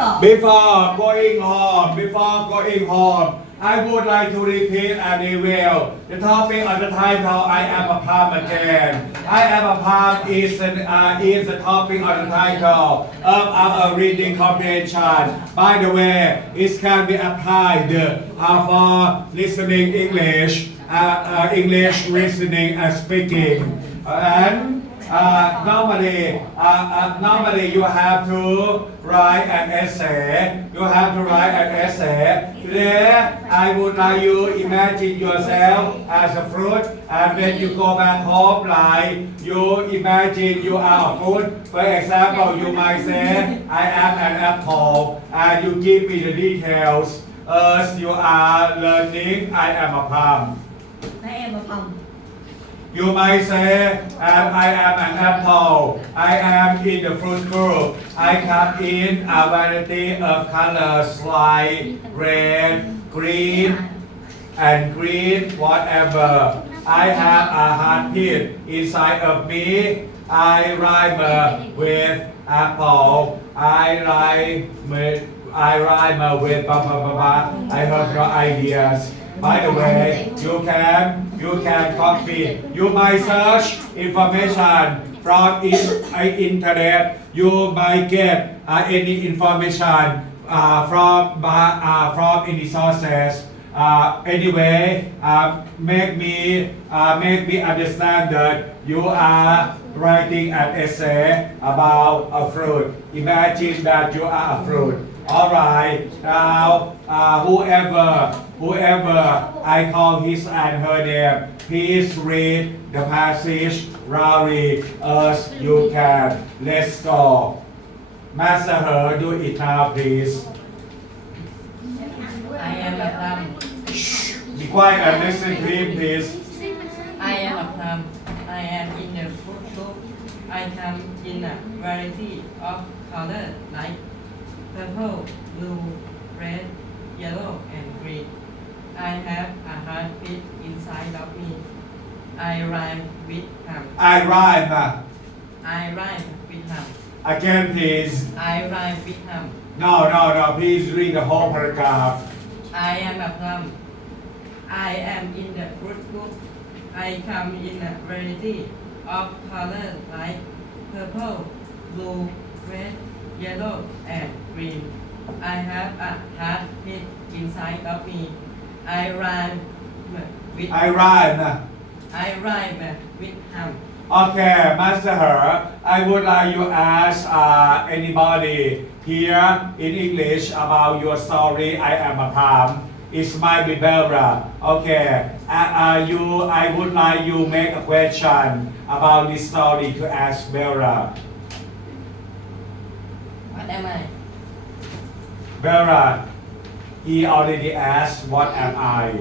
Before going home, before going home, I would like to repeat anyway. The topic of the title, I am a palm again. I am a palm is, an, uh, is the topic of the title of our reading comprehension. By the way, it can be applied uh, for listening English, uh, uh, English listening and speaking. and uh, normally, uh, uh, normally you have to write an essay. You have to write an essay. Today, I would like you imagine yourself as a fruit, and when you go back home, like you imagine you are a fruit. For example, you might say, I am an apple, and you give me the details. As you are learning, I am a palm. I am a palm. You might say, um, I am an apple. I am in the fruit group. I come in a variety of colors like red, green, and green, whatever. I have a heartbeat inside of me. I rhyme with apple. I rhyme with, I rhyme with blah blah blah blah. I have no ideas. By the way, you can you can copy. You may search information from in, uh, internet. You may get uh, any information uh, from uh, from any sources. Uh, anyway, uh, make me uh, make me understand that you are writing an essay about a fruit. Imagine that you are a fruit. All right. Now, uh, whoever whoever I call his and her name, please read the passage loudly as you can. Let's go. Master her, do it now, please. I am a plum. Be quiet and listen to him, please. I am a plum. I am in the fruit. I come in a variety of colors like purple, blue, red, yellow, and green. I have a heartbeat inside of me. I rhyme with hum. I rhyme. uh, I rhyme with hum. Again, please. I rhyme with hum. No, no, no. Please read the whole paragraph. I am a plum. I am in the fruit group. I come in a variety of colors like purple, blue, red, yellow, and green. I have a beat inside of me. I rhyme with I rhyme. I rhyme with hum. Okay, Master Her, I would like you ask uh, anybody here in English about your story. I am a palm. It's my Barbara. Okay, uh, uh, you. I would like you make a question about this story to ask Barbara. What am I? Vera, he already asked, "What am I?"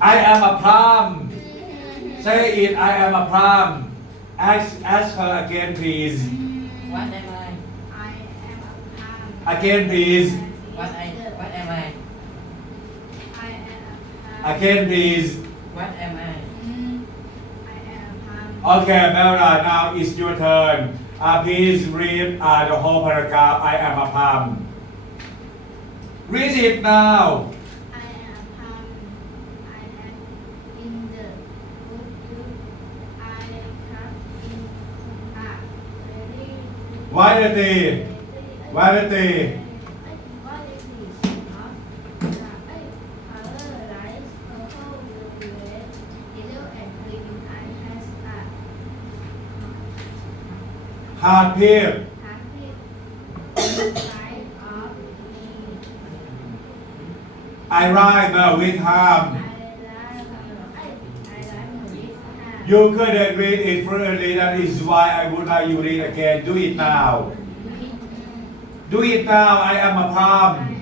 I am a palm. Say it. I am a palm. Ask, ask her again, please. What am I? I am a palm. Again, please. What I? What am I? I am a palm. Again, please. What am I? I am a palm. Okay, Vera, now it's your turn. Uh, please read uh, the whole paragraph. I am a palm. Read it now. I am a. I am in the good group. I come in a very Vanity. Heartbeat. I rhyme with harm. You couldn't read it fluently. That is why I would like you read again. Do it now. Do it now. I am a palm.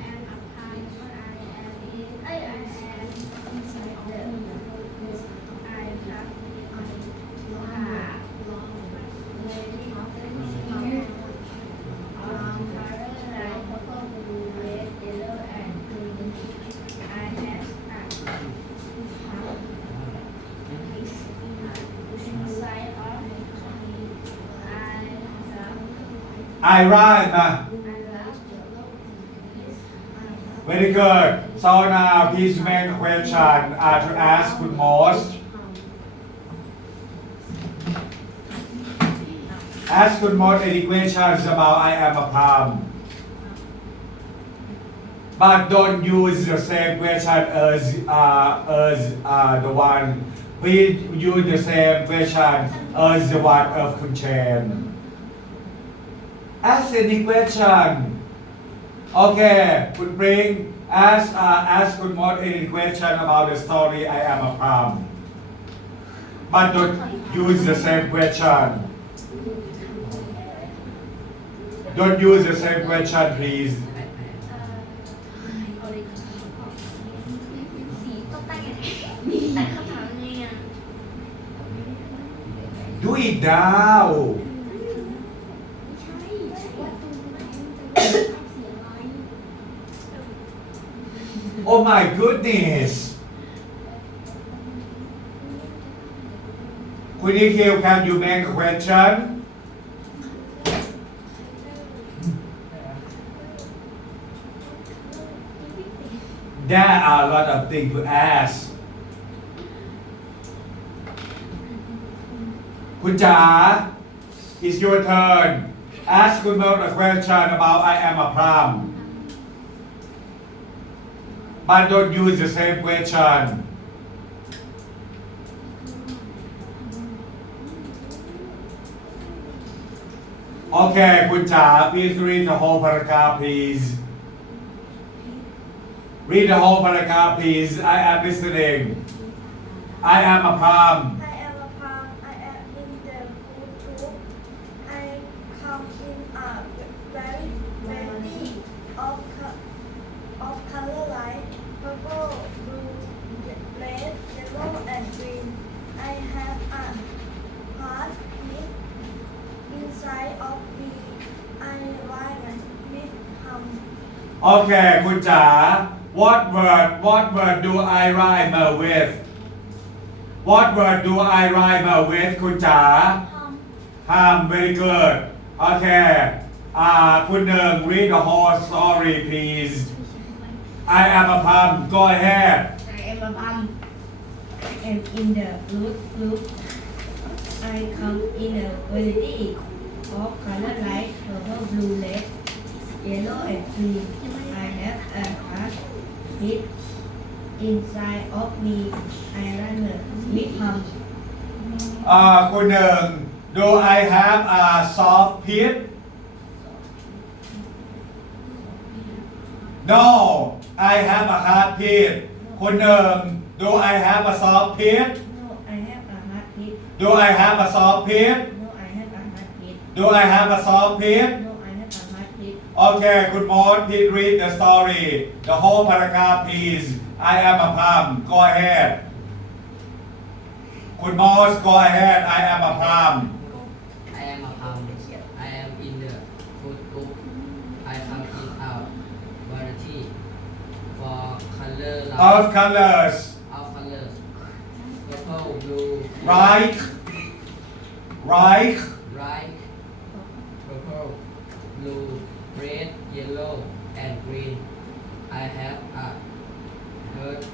I ride ah. Very good. So now his main question are to ask the most. Ask the most any questions about I am a palm. But don't use the same question as uh, as uh, the one. We use the same question as the one of concern ask any question โอเค คุณปริง ask uh, ask คุณมด any question about the story I am a palm but don't use the same question don't use the same question please แต่คำถาม oh my goodness คุณนิคิว can you make a question there are a lot of things to ask คุณจ๋า it's your turn ask คุณ Mel a question about I am a pram but don't use the same question. Okay, good job. Please read the whole paragraph, please. Read the whole paragraph, please. I am listening. I am a palm. โอเค คุณจ๋า what word what word do I rhyme with what word do I rhyme with คุณจ๋า Hum. ห้าม very good โอเค อ่า คุณหนึ่ง read the whole story please I am a palm go ahead I am a bum. I am in the fruit group. I come in a variety of color like purple, blue, red, Yellow, and green. I have a heart beat inside of me. I run with hum. อ่าคุณหนึ่ง do I have a soft pit no I have a hard pit คุณหนึ่ง do I have a soft pit No, I have a heart beat. do I have a soft pit No, I have a heart beat. do I have a soft pit No, I have a Okay, good morning. Please read the story. The whole paragraph, please. I am a palm. Go ahead. Good morning. Go ahead. I am a palm. I am a palm. I am in the food group. I am in our variety. Of colors. Of colors. Purple, blue. Right. Right. Right. Purple, blue red yellow and green. I have a heart.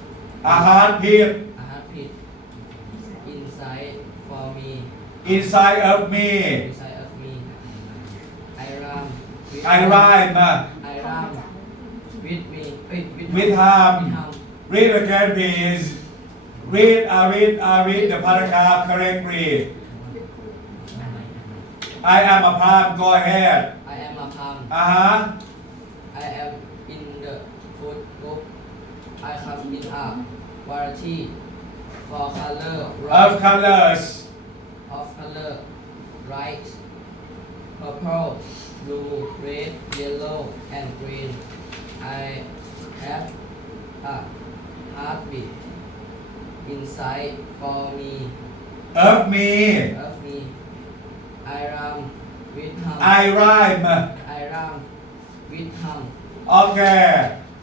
A hard pit a heart beat inside for me. Inside of me. Inside of me. I run with I rhyme. I run with me. With with, with hum. Read again please read uh, read uh, read the paragraph correctly. I am a palm go ahead uh-huh. I am in the food group. I have been a variety for color, right? Of colors. Of color, right? Purple, blue, red, yellow, and green. I have a heartbeat inside for me. Of me. Of me. I rhyme with him. I rhyme. I run with hum โอเค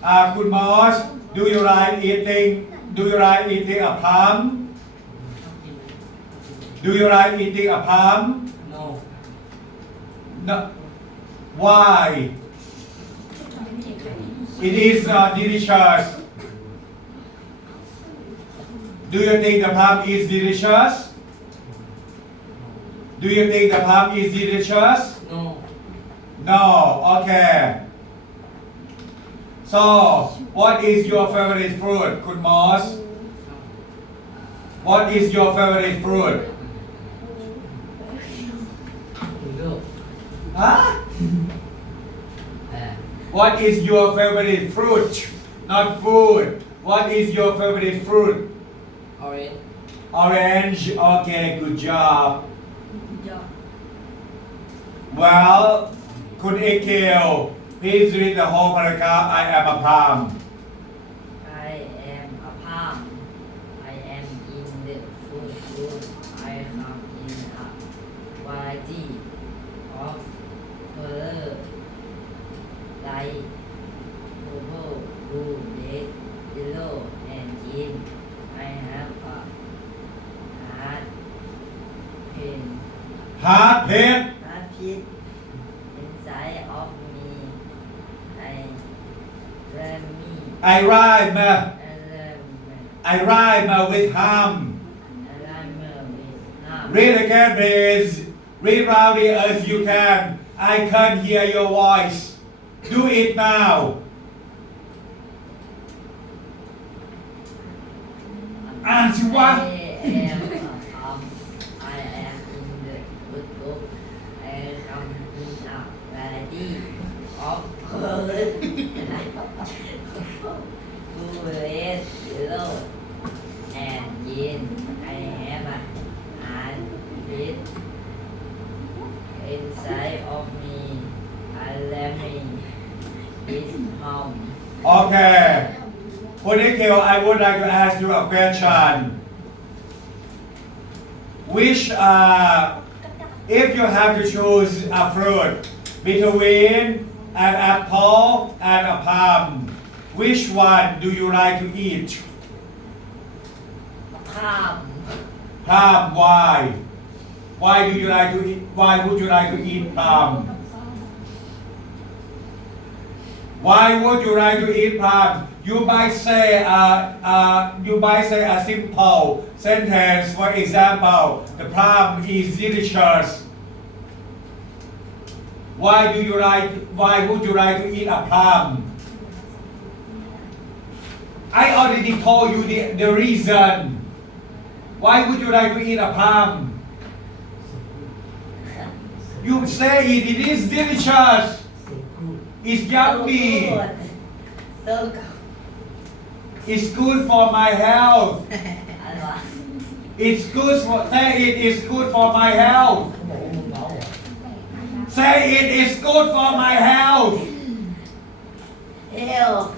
อ่าคุณมอส do you like eating do you like eating a plum do you like eating a plum no no Why? It is uh, delicious. Do you think the plum is delicious? Do you think the plum is delicious? No. Okay. So, what is your favorite fruit, Kun Moss? What is your favorite fruit? Huh? What is your favorite fruit? Not food. What is your favorite fruit? orange Orange. Okay, good job. do Well, Kun Ekil, please read the whole paragraph. I am a palm. I am a palm. I am in the fruit group. I come in a variety of color like purple, blue, red, yellow, and green. I have a hard pain, Heart pit. hard pit inside of me. I ram me, I rhyme. I rhyme with hum. and ram with now. Read again, please. Read loudly as you can. I can't hear your voice. Do it now. Answer I what? am a Tom. I am in the good book. I come in a variety of colors. Blue, red, yellow, and green. I have a heart beat inside of me. I let me is home. Okay. Konikel, I would like to ask you a question. Which, uh, if you have to choose a fruit between an apple and a plum, which one do you like to eat? Palm. Plum, why? Why do you like to eat, why would you like to eat plum? Why would you like to eat plum? You might say, uh, uh, you might say a simple sentence. For example, the plum is delicious. Why do you like? Why would you like to eat a plum? I already told you the, the reason. Why would you like to eat a plum? You say it, it is delicious. It's yummy. So good. So good. It's good for my health. It's good for, say it is good for my health. Say it is good for my health. Hell.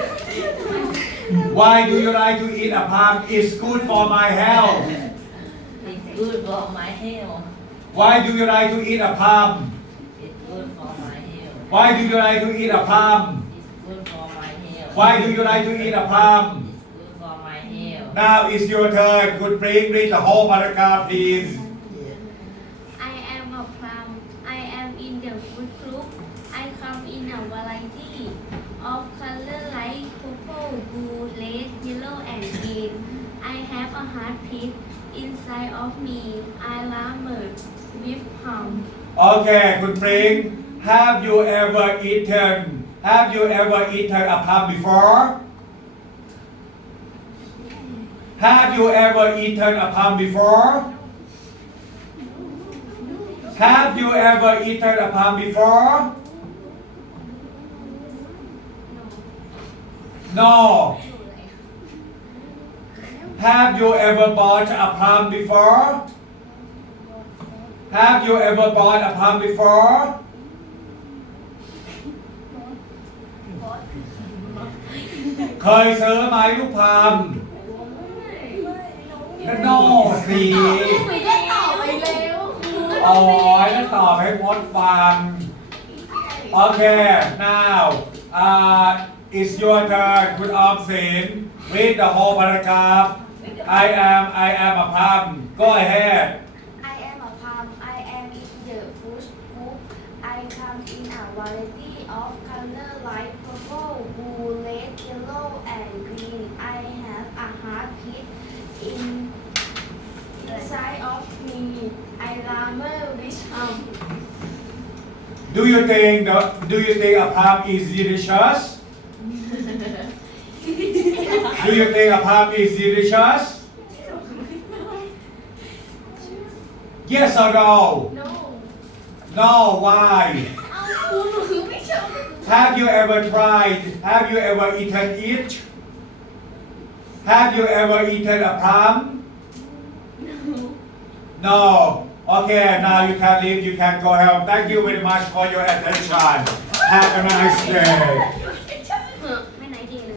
Why do you like to eat a plum? It's good for my health. It's good for my health. Why do you like to eat a plum? It's good for my health. Why do you like to eat a plum? It's good for my health. Why do you like to eat a plum? It's good for my health. Now it's your turn. Could bring read the whole paragraph, please. I am a plum. I am in the fruit group. I come in a variety of color like purple, blue, red, yellow, and green. I have inside of me. I lamored with hum. Okay, Kun Pring, have you ever eaten? Have you ever eaten a plum before? Have you ever eaten a plum before? Have you ever eaten a plum before? No. Have you ever bought a plum before? Have you ever bought a plum before?ๆ เคยซื้อไหมลูกพลัมนั่นโน่สิ ไม่ได้ตอบไปแล้ว โอ้ยนั่นตอบให้มดฟัง โอเค now uh, it's your turn คุณออมสิน read the whole paragraph I am I am a palm go ahead I am a palm. I am in the food group. I come in a variety of color like purple, blue, red, yellow, and green. I have a heart hit in inside of me. I love which um. do you think the, do you think a palm is delicious do you think a puppy is delicious? Yes or no? No. No, why? Have you ever tried? Have you ever eaten it? Have you ever eaten a plum? No. No. Okay, now you can leave. You can go home. Thank you very much for your attention. Have a nice day.